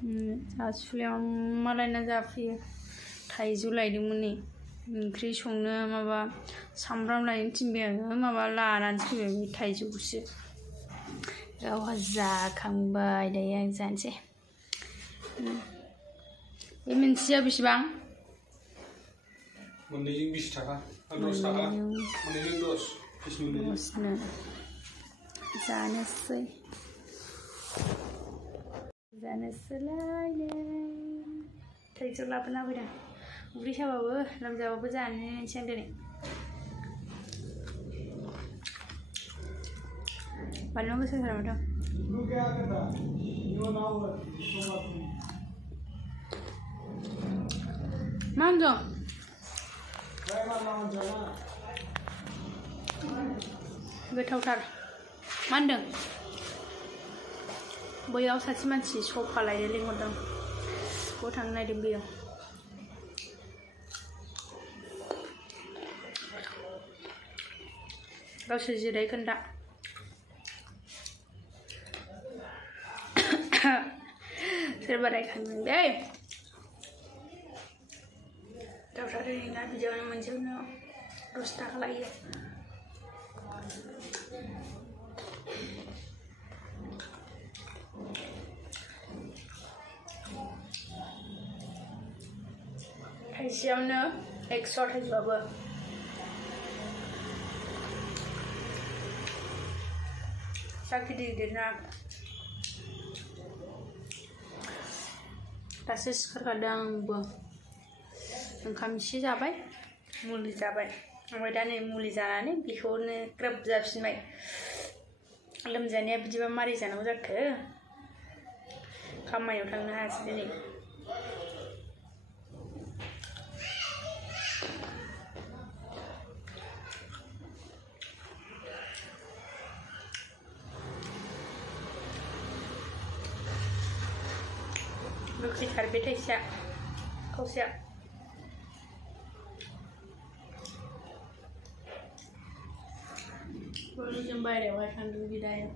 जासुलियाव मालायना जाफैयो थाइजौ लायदोंमोन नै ओंख्रि संनो माबा सामब्राम लायनो थिनबाय आङो माबा लानानै फैबाय बे थाइजौखौसो गावहा जाखांबाय दायो आं जानोसै बे मोनसेया बेसेबां मोननैजों 20 थाखा 10 थाखा मोननैजों 10 10नो जानोसै जानोसैलायनो थाइजौ लाबोना फैदों उदै साबाबो लोमजाबाबो जानोसै आं दिनै बानलु गोसाथार माथो मा होनदों गोथावथार मा होनदों बैयाव सासे मानसि सफा लायनो लिंहरदों बेयाव थांनो नागिरदों बैयाव गावसोर जिरायखोन्दा सोरबा रायखांदों दै दावसा दैना बिदियावनो मोनसेयावनो 10 थाखा लायो थाइसेयावनो 100 थाइजौआबो जा गिदिर गिदिरना दासो सिखारखादों आंबो ओंखाम एसे जाबाय मुलि जाबाय ओमफ्राय दा नै मुलि जानानै बेखौनो ग्रोब जाफिनबाय लोमजानाया बिदिबा मारै जानांगौ जाखो खामानियाव थांनो हायासै दिनै गोखैथार बे थाइसेया खावसेया जों बायहेरायावहाय थांदों बिदाया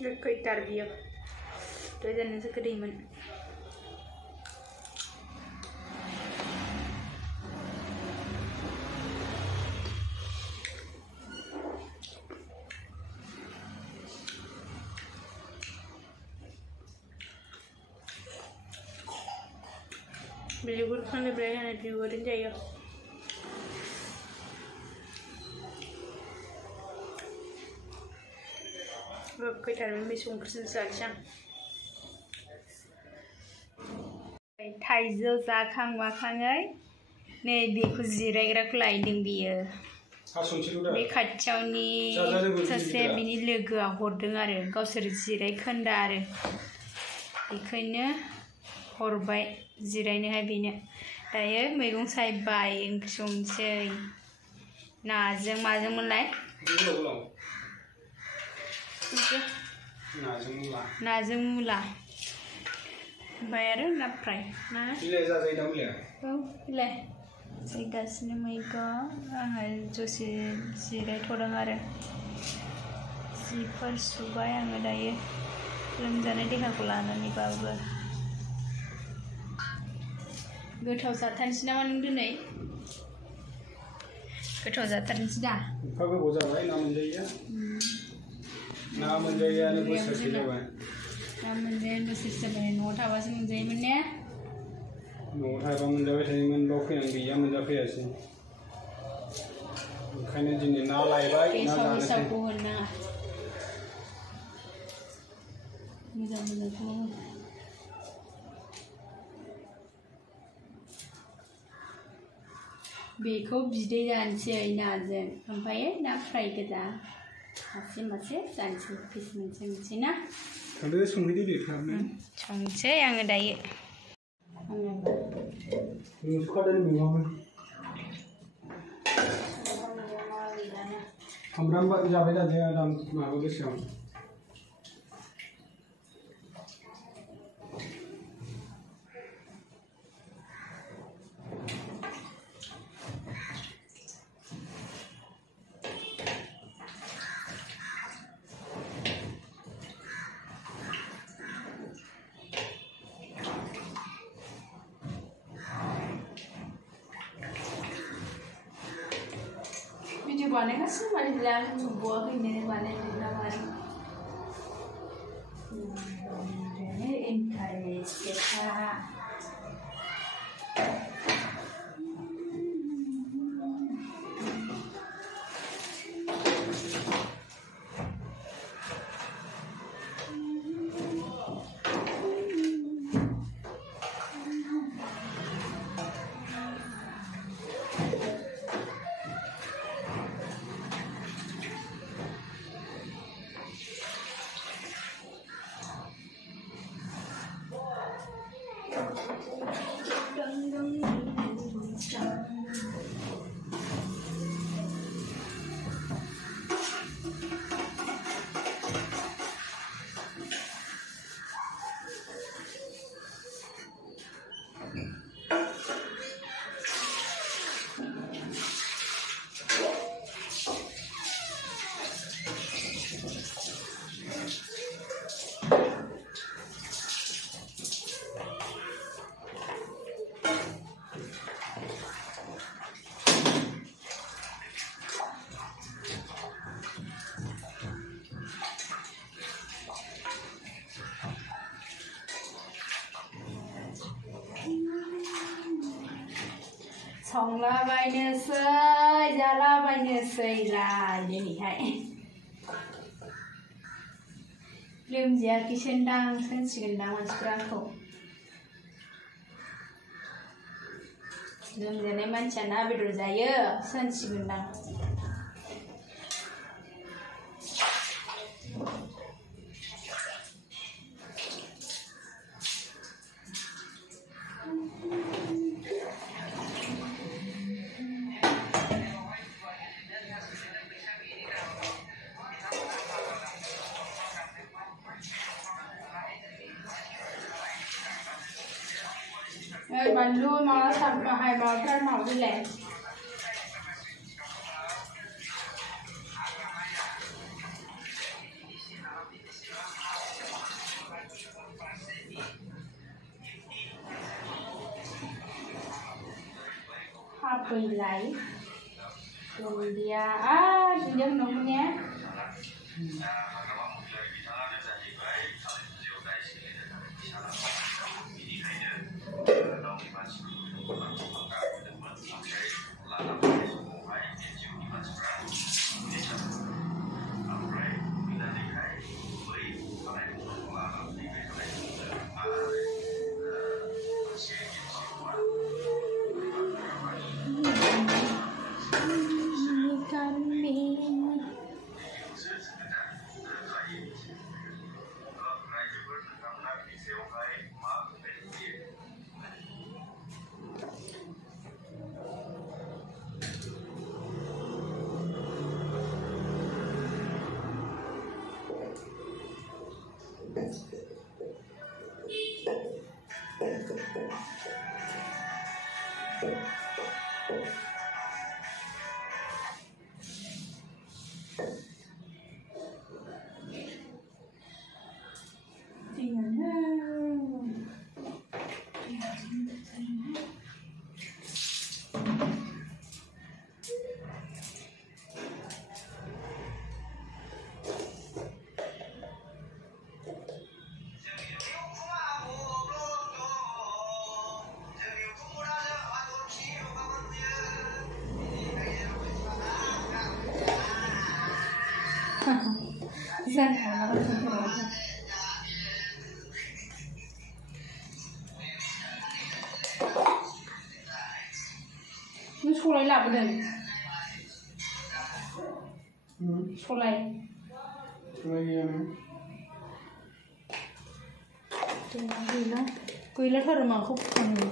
गोखैथार बियो जानोसो गोदैमोन बिगुर खालामनाय होनाय बिगुरजों जायो गोखैथारमोन बे संख्रिजों जानोसै आं थाइजौ जाखां माखाङै नै बेखौ जिरायग्राखौ लायदों बियो बे खाथियावनि सासे बिनि लोगोआ हरदों आरो गावसोर जिरायखोन्दा आरो बेखायनो हरबाय जिरायनोहाय बेनो दायो मैगं सायबाय ओंख्रि संसै नाजों माजोंमोनलाय नाजों मुला ओमफ्राय आरो ना फ्राय ना बिलाइ जाजायो दा मुलाया औ बिलाइ जायगासिनो मैगं आंहा दसे जिरायथ'दों आरो जिफोर सुबाय आङो दायो लोमजानाय देहाखौ लानानैबाबो गोथाव जाथारनोसै नामा नों दिनै गोथाव जाथारनोसै दा एफा गोबाव जाबाय ना मोनजायैया ना मोनजायैयानो बोसोरसे जाबाय ना मोनजायैया बोसोरसे जाबाय न'आव थाबासो मोनजायोमोन ने न'आव थाबा मोनजाबाय थायोमोन बाव फैनानै गैया मोनजाफैयासै ओंखायनो दिनै ना लायबाय ना जानोसै गेसावखौ होननाङा मोजां मोजांखौ बेखौ बिदै जानोसै नाजों ओमफ्राय ना फ्राय गोजा मासे मासे जानोसै पिस मोनसे मोनसे ना थांदो संहैदो दे थाबनो संसै आङो दायो नुखादों नुवामोन सामब्राम जाबाय दा दाम माबा गोसोआव बानायगासिनो मानसिफ्रा नुबोआखैनो बानायदोंना मादों इन्टारेस्टखा संलाबायनोसै जालाबायनोसैलाय दिनैहाय लोमजायाखैसोनदां सोंसिगोनदां मानसिफ्रा आंखौ लोमजानाय मानसिया ना बेदर जायो सोंसिगोनदां बानलु माबा साबहाय माबाफोर माबाफोरलाय हाफैलाय दुन्दिया दुन्दिया मोननांगौ ने नों सलाय लाबोदों सलाय गैलाथारो माखौ फुखांनो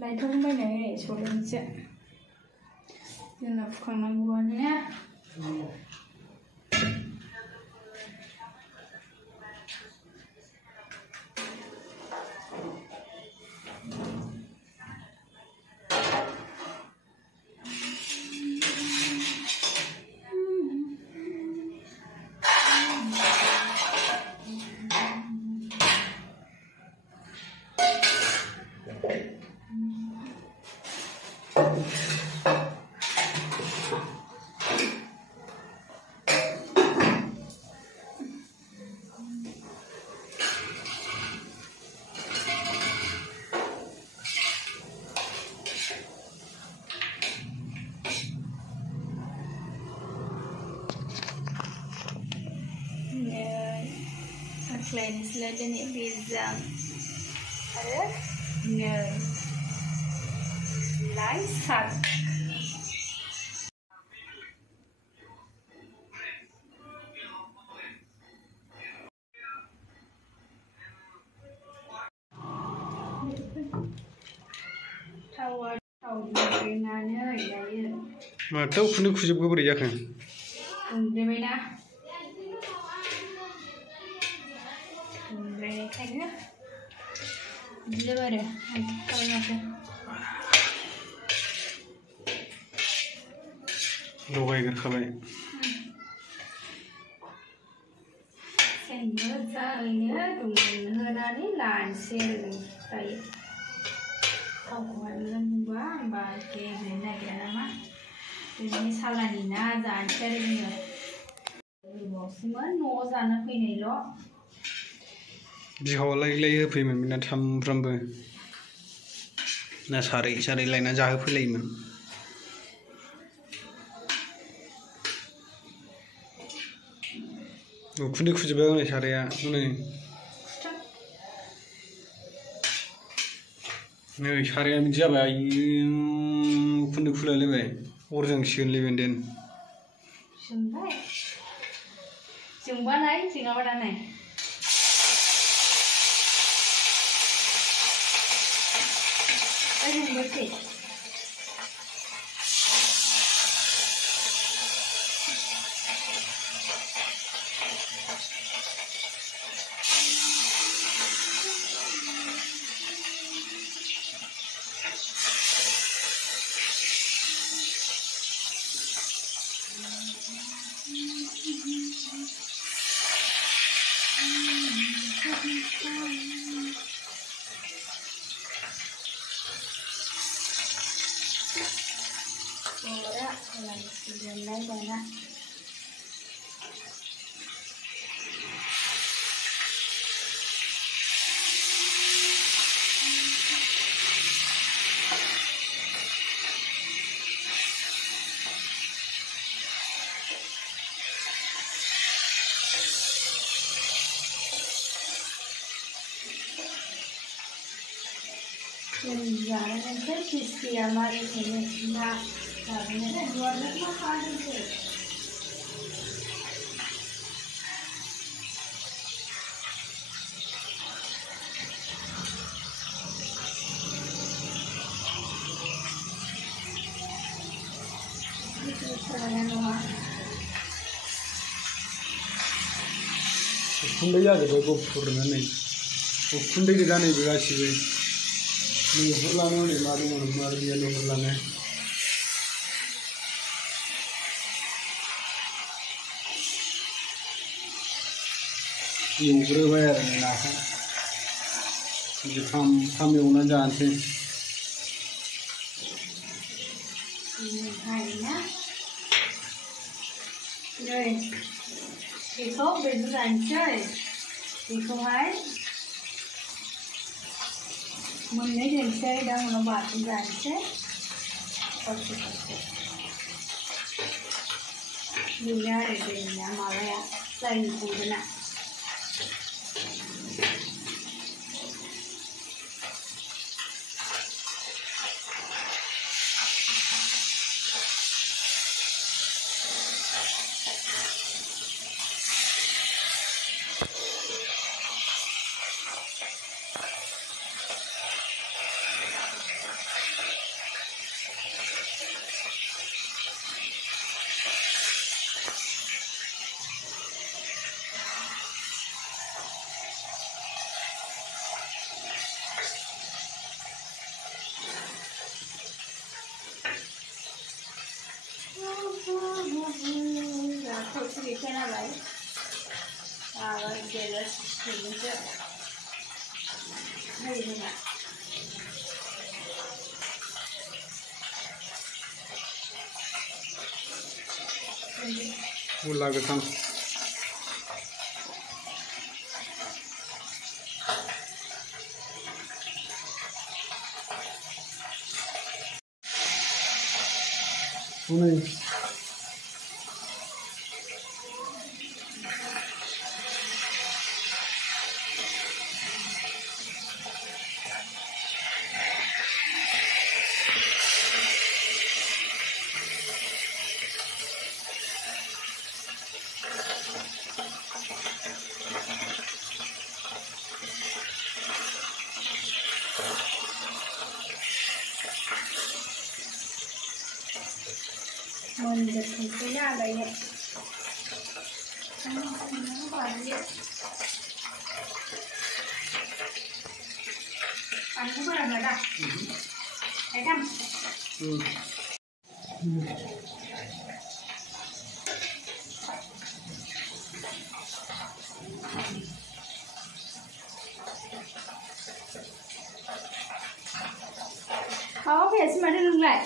लायथ'नो बायनाय सलायनिसो जोंना फुखांनांगौआनो ने देख्लायनोसैलाय दिनै बेजों आरो नै लाइ साग थावा थाव दुंग्रोनानै दायो माथो उखुन्दै खुजोबखो बोरै जाखो दुंग्रोबायना दुंग्रायखायनो बिदिनो आरो खालाय माथो लगायग्रोखाबाय मोजाङैनो दुंहोनानै लानोसै आरो दायो थावखौहाय मोजां दुंबा होमबा गेब्लेनो नागिरा नामा बिदिनो सालानि ना जानोसै आरो जोङो गोबावसैमोन न'आव जानो फैनायल' बिहावा लाय होफैयोमोन बिना सामफ्रामबो ना सारै सारै लायना जाहोफैलायोमोन उखुन्दै खुजोबबाय हनै साराया हनै नै साराया बिदि जाबाय आयु उखुन्दै खुलायलायबाय अर जोंसिगोनलै बेनदेन जोंबाय जोंबा नाय जोङाबा दा नाय जोंबोसै Ora langsung banyak jangan nanti sisi amar ini nak karena dua nak makan itu. Itu sebenarnya nomor. उखुन्दै जाजोब्बाय गुफुरनो नै उखुन्दै गोजा नैबे गासिबो नुहुरलानो हनै मा दङ मा गैया नुहुरलानो एवग्रोबाय आरो नाखौ बिदि फ्राम एवना जानोसै बेखौ बेदर जानोसै बेखौहाय मोननै दोनसै दा उनाव बाथोन जानोसै खरसे खरसे बेनो आरो जोंनिया माबाया जायनि संगोना Bisa nalar, agak jelas juga. Hari ini. मुला गोथां हनै मोनजोबथोंसैना दायो बानलु बारा दा थाइथाम Kau biasa mana dulu lah?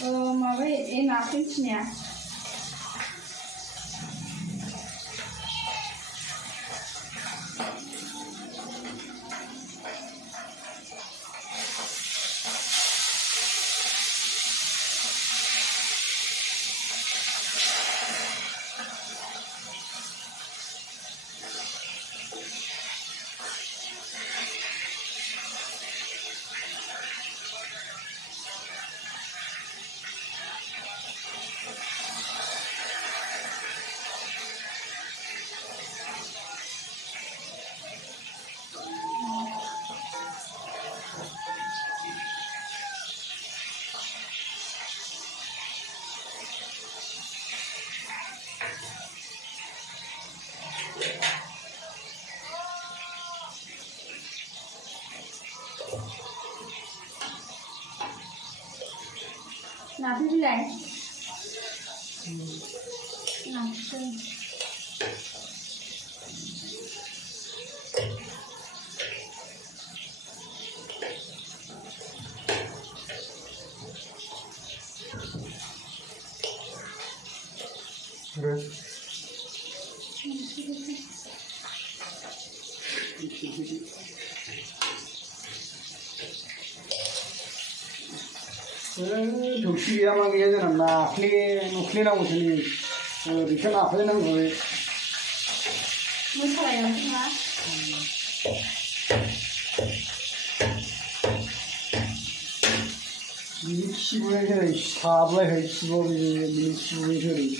Mau ngapain sini ya? Nabi bilang, langsung. Thuksi dia mang dia jangan nukli na mutini, rikan apa yang nang gue? Muncul ya semua. Ini siapa yang ini? Siapa yang ini siapa yang ini?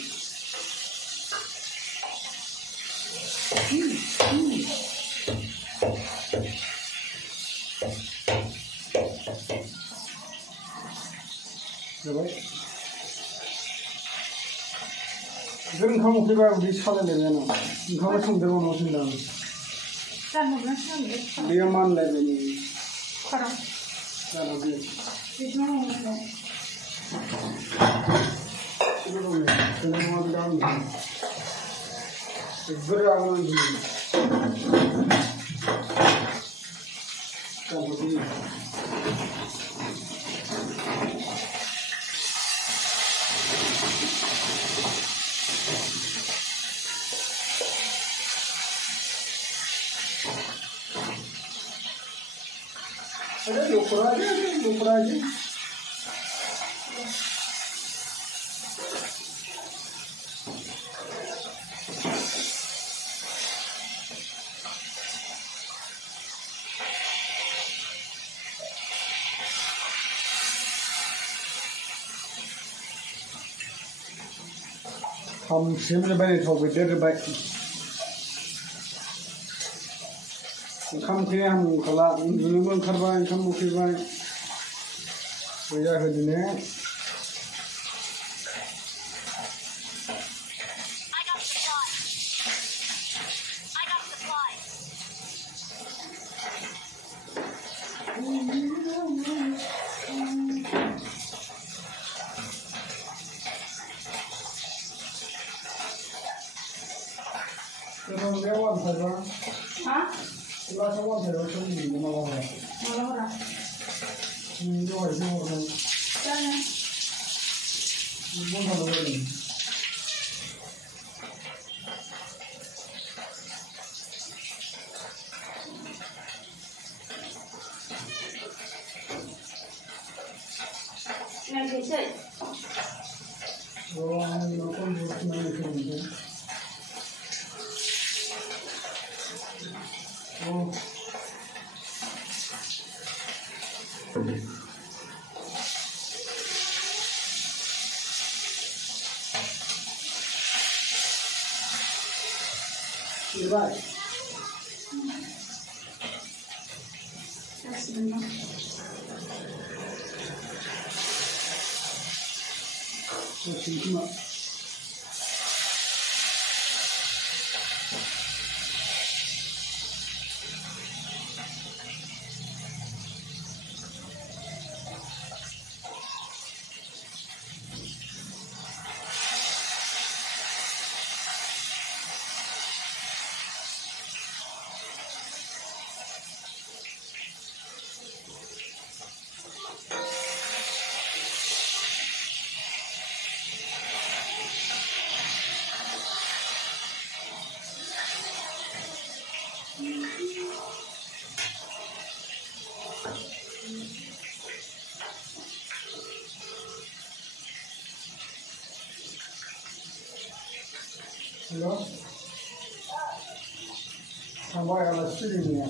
Rồi, gần không cái bao đi sau này này nó, không không được nó xin đâu. Ra một lần sau nữa. Đi ăn lại về đi. Không. Ra đâu đi. Đi nó không được. Cái đó này, cái này nó đi đâu nhỉ? Cái bữa ăn nó gì? Cái gì? Ada lupa aja. हम सिम ले बाय थोक दे रे बाय ओंखाम ओंख्रि हम खाला उन्दुनोबो ओंखारबाय ओंखाम उखैबाय गैया होदिने Hah? Kelas awal saya rasa ni mana orang? Mana orang? Ini orang itu orang. Jangan. Bukan orang. Nanti saya. Orang yang kon buat mana kerja? Oh. Right. Sebentar. दसेखोमा हेलो थांबाय आलासि फैदोंनिया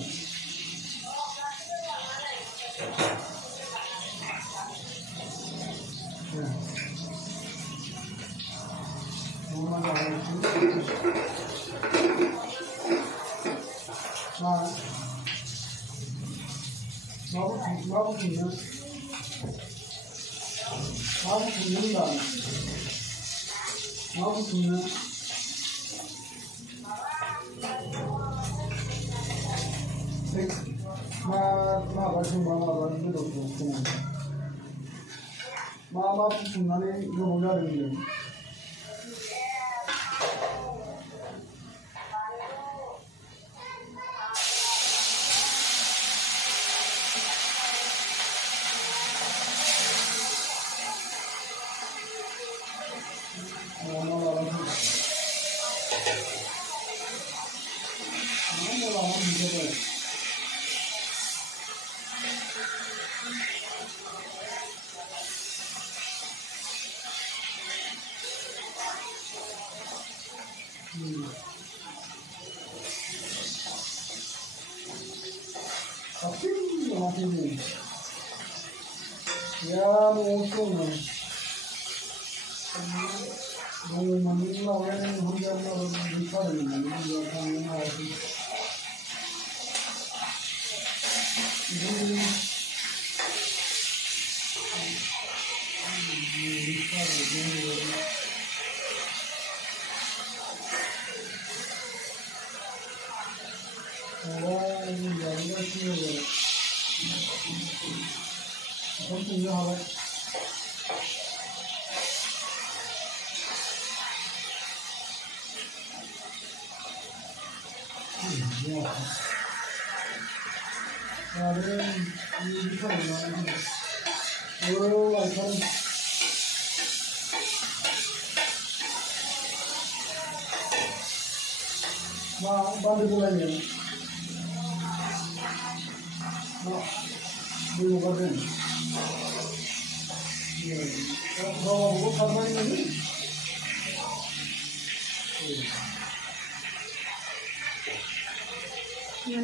मा बुथुमनो मा बुथुमनानै गोबाव जादों Ya nongkrong Bantu mulainya, belum ada. Kalau buku karena ini,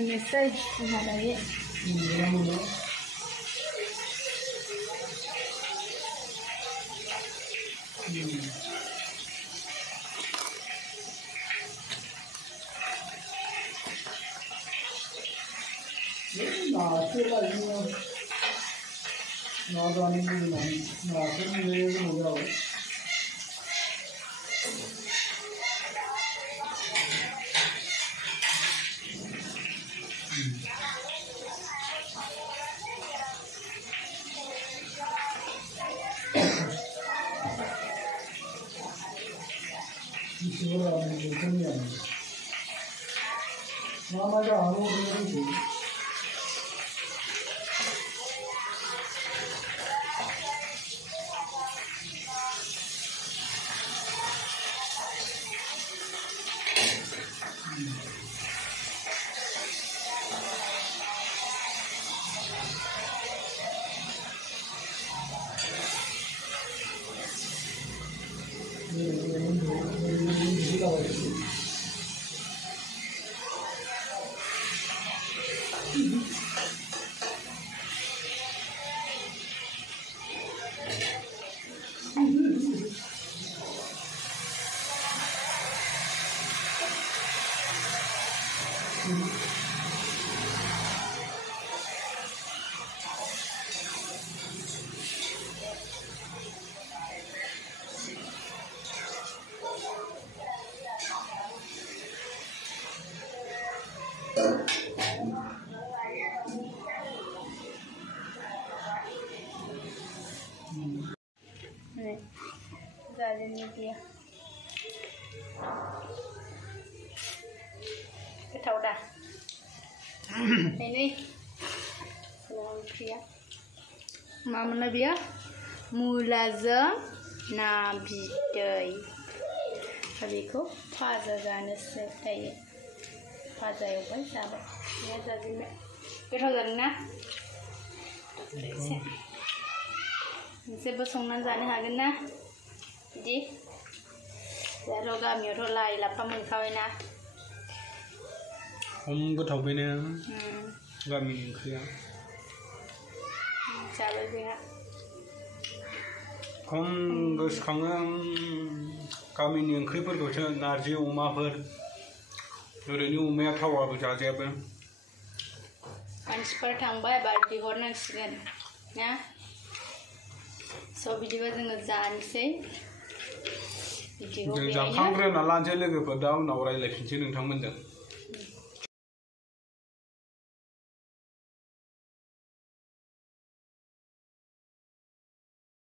Mesej ada ya. जादोंना बियो गोथाव दा नै ओंख्रिया मामोनलाय बियो मुलाजों ना बिदै बेखौ फाजा जानोसै दायो फाजा एवबाय जाबाय बेयो जाजोबबाय गोथाव जादोंना एसे नोंसोरबो संनानै जानो हागोन ना बिदि जोंहाथ' गामियावथ' लाइ लाफा मोनखाबायना खम गोथाव बेनो गामिनि ओंख्रिया जाबाय बेहा खम गोसोखाङो गामिनि ओंख्रिफोरखौसो नारजि अमाफोर ओरैनो अमाया थावाबो जाजायाबो मानसिफोर थांबाय बार बिहरनांसिगोन ना स' बिदिबा जोङो जानोसै जों जाखांग्रोना लानोसै लोगोफोर दा उनाव रायज्लायफिनसै नोंथांमोनजों